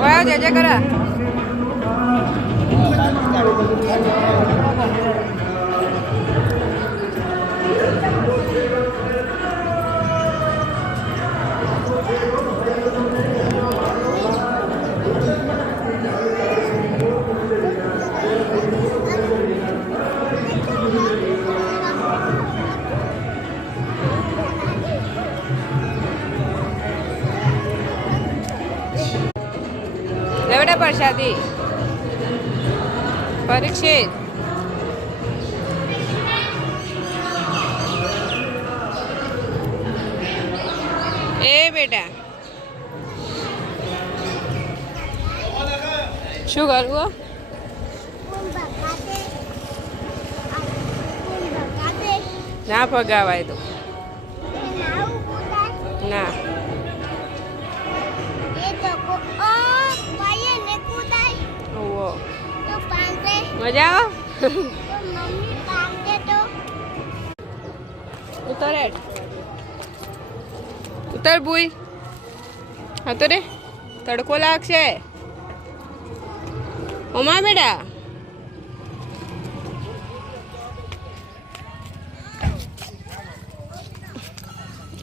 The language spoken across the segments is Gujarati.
વાહ જય જય કરા લેવડા પ્રસાદી પરીક્ષિત એ બેટા શું કરવું ના પગાવાય તો ના મજા આવે ઉતર ઉતર ભૂઈ હા તો રે તડકો લાગશે ઓમા બેટા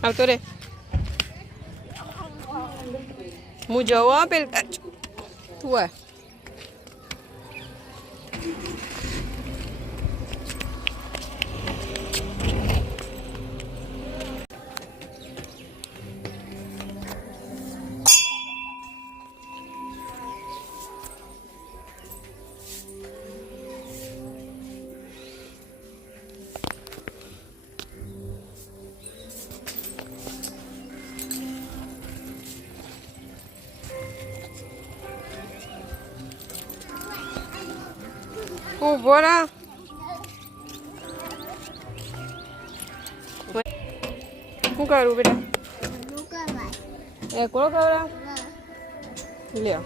આવતો રે હું જવા પેલા તું આ ઉભો રહો શું કરું બેટા એકલો કવરા લ્યો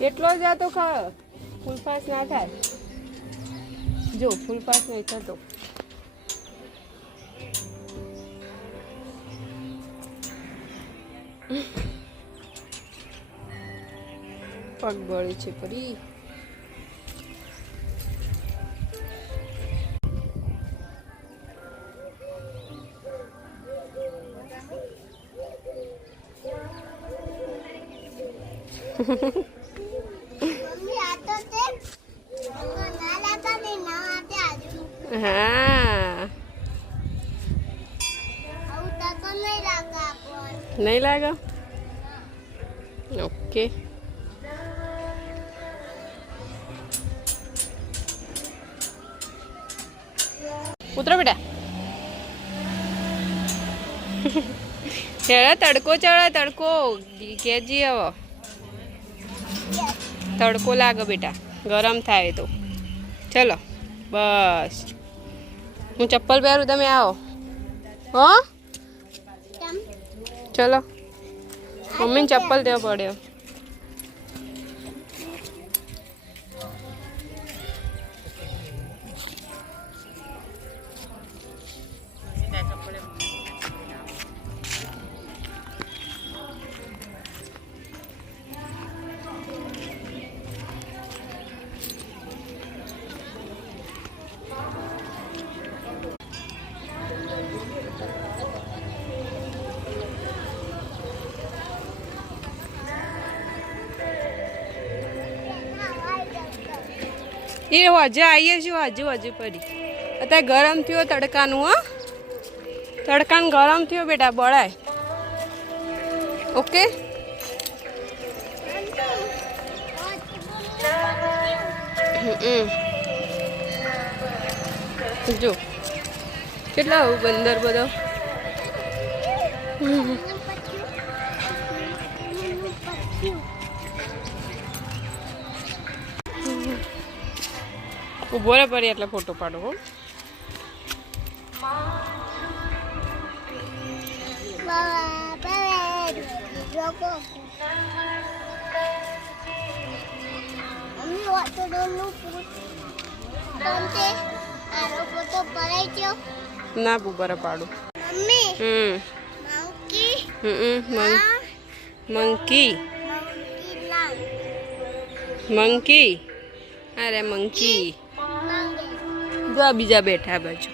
એટલો જ આ તો ખા ફૂલ પાસ ના થાય જો ફૂલ પાસ નહીં થતો પગ બળી છે પરી हाँ नहीं लगा ओके उतरो बेटा चढ़ा तड़को चढ़ा तड़को के जी हव तड़को लागे बेटा गरम थाय तो चलो बस हूँ चप्पल पहरू तमे आओ हाँ चलो मम्मी ने चप्पल देव पड़े ये हजे आइए छो हजू हजू पड़ी अत्यारे गरम थयो तड़कानु हाँ तड़कान गरम थयो बेटा बळाय ओके जो કેટલા બંદર બધો ઉભો રે પડી એટલે ફોટો પાડો હો ના બુબરા પાડું મંકી મંકી અરે મંકી જો આ બીજા બેઠા બાજુ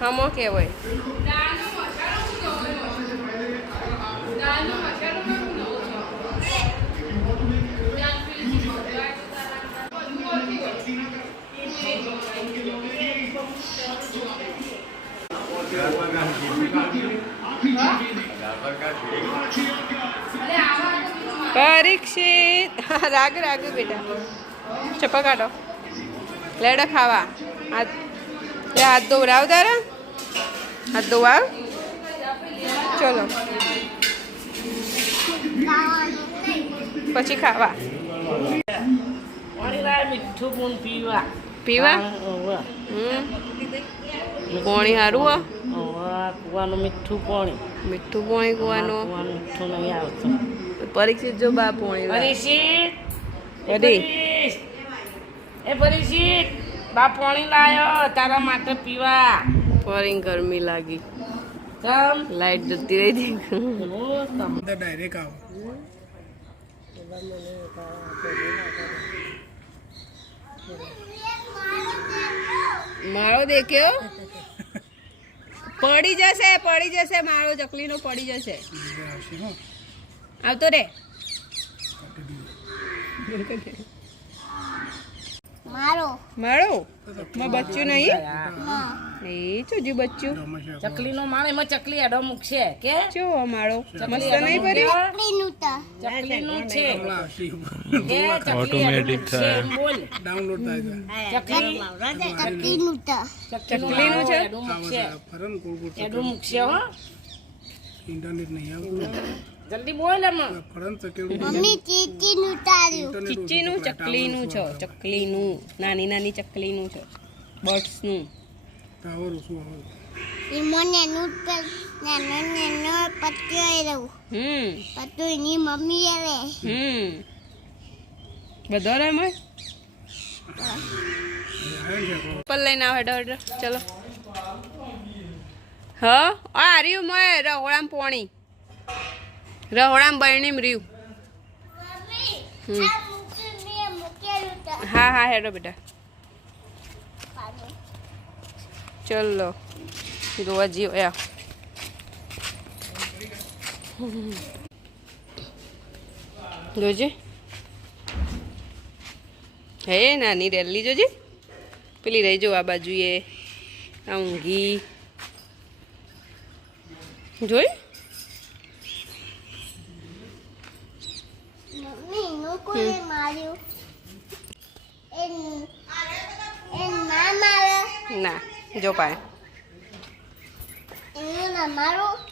હમો કહેવાય પરીક્ષિત રાગ રાગ બેટા ચપ્પા કાઢો લેડો ખાવા હાથ ધોવરાવ તારા હાથ ધોવાવ ચલો પછી ખાવા મીઠું પણ પીવા પીવા પાણી સારું કુવાનું મીઠું પાણી મીઠું પાણી કુવાનું મીઠું નહીં આવતું પરીક્ષિત જો બા પાણી પરીક્ષિત અરે એ પરીક્ષિત બા પાણી લાયો તારા માટે પીવા ફરી ગરમી લાગી કેમ લાઈટ જતી રહી ડાયરેક્ટ આવો માળો દેખ્યો પડી જશે માળો ચકલીનો પડી જશે આવતો રે માળો માં બચ્ચું નહીં એ ચોજી બચ્ચું ચકલી નો મારે એમાં ચકલી એડો મૂકશે કે ચો માળો મસ્ત નહીં ભર્યો ચકલી નું છે ઓટોમેટિક થાય બોલ ડાઉનલોડ થાય ચકલી નું છે એડો મૂકશે ફરન કોડ એડો મૂકશે હો ઇન્ટરનેટ નહીં આવતું જલ્દી બોલ એમાં ફરન સકેલું ચીચીનું ચકલીનું છે ચકલીનું નાની ચકલીનું છે બર્ડ્સનું ટાવર શું આવે બધો રમે પર લઈને આવ હેડો ચલો હા આ રહ્યું મેં રહોળામ પોણી રહોળામ બરણીમ રહ્યું હા હેડો બેટા ચલો જોવા જીવ જોજે હે નાની રેલી જોજે પેલી રહી જો આ બાજુએ આ ઊંઘી જોઈ ના જો પાય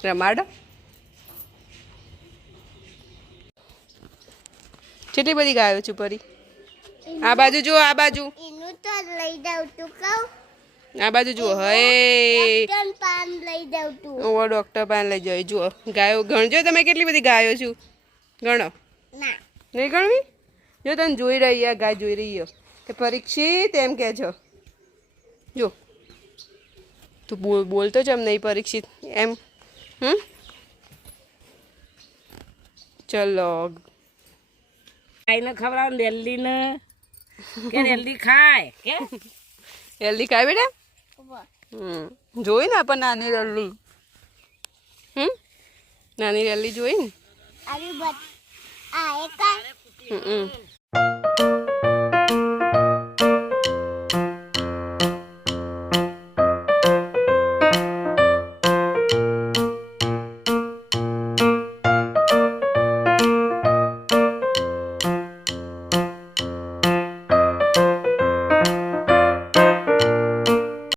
રમાડો કેટલી બધી ગાયો છું પરી આ બાજુ જુઓ આ બાજુ આ બાજુ જુઓ હે ડોક્ટર પાન લઈ જાય જુઓ ગાયો ગણજો તમે કેટલી બધી ગાયો છું ગણો નહીં ગણવી જો તને જોઈ રહી આ ગાય જોઈ રહી કે પરીક્ષિત એમ કે છો જો તું બોલતો છે એમ નહીં પરીક્ષિત એમ ચલો ગાયને ખવડાવ રેલી ને કે રેલી ખાય કે જલ્દી ખાય બેટા જોઈ ને પણ નાની રેલી નાની રેલી જોઈ ને